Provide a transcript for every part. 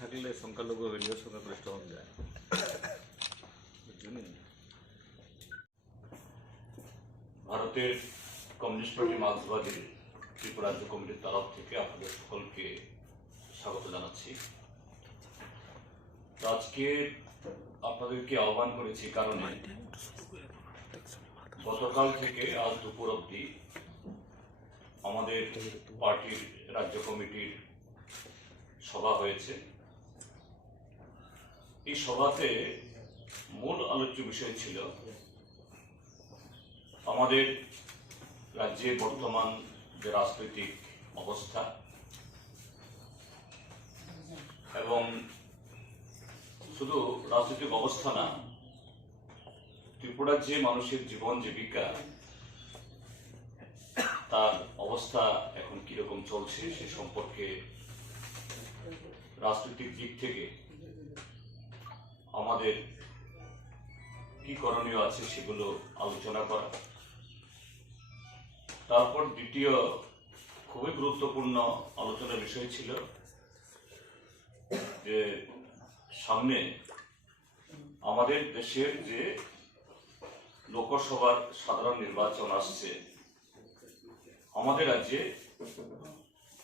থাকলে সংখ্যালঘু হইলেও সংখ্যাগরিষ্ঠ হন যায়। ভারতের কমিউনিস্ট পার্টি মার্ক্সবাদী ত্রিপুরা রাজ্য কমিটির তরফ থেকে আপনাদের সকলকে স্বাগত জানাচ্ছি। আজকে আপনাদেরকে আহ্বান করেছি কারণে, গতকাল থেকে আজ দুপুর অবধি আমাদের পার্টির রাজ্য কমিটির সভা হয়েছে। এই সভাতে মূল আলোচ্য বিষয় ছিল আমাদের রাজ্যে বর্তমান যে রাজনৈতিক অবস্থা এবং শুধু রাজনৈতিক অবস্থা না ত্রিপুরার যে মানুষের জীবন জীবিকা, তার অবস্থা এখন কীরকম চলছে সে সম্পর্কে রাজনৈতিক দিক থেকে আমাদের কি করণীয় আছে সেগুলো আলোচনা করা। তারপর দ্বিতীয় খুবই গুরুত্বপূর্ণ আলোচনার বিষয় ছিল যে সামনে আমাদের দেশের যে লোকসভার সাধারণ নির্বাচন আসছে, আমাদের রাজ্যে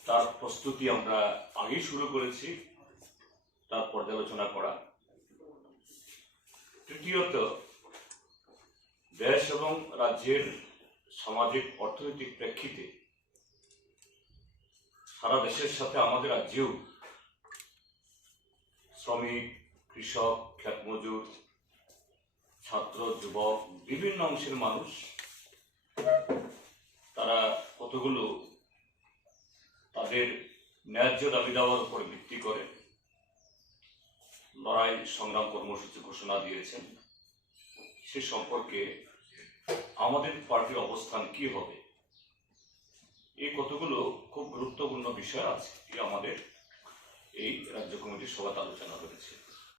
তার প্রস্তুতি আমরা আগেই শুরু করেছি, তার পর্যালোচনা করা। তৃতীয়ত, দেশ এবং রাজ্যের সামাজিক অর্থনৈতিক প্রেক্ষিতে সারা দেশের সাথে আমাদের রাজ্যেও শ্রমিক, কৃষক খ্যাতমজুর ছাত্র, যুবক, বিভিন্ন অংশের মানুষ তারা কতগুলো তাদের ন্যায্য দাবি দাওয়ার উপর ভিত্তি করে লড়াই সংগ্রাম কর্মসূচি ঘোষণা দিয়েছেন। সে সম্পর্কে আমাদের পার্টির অবস্থান কি হবে? এই কতগুলো খুব গুরুত্বপূর্ণ বিষয় আছে আমাদের এই রাজ্য কমিটির সভাতে আলোচনা করেছে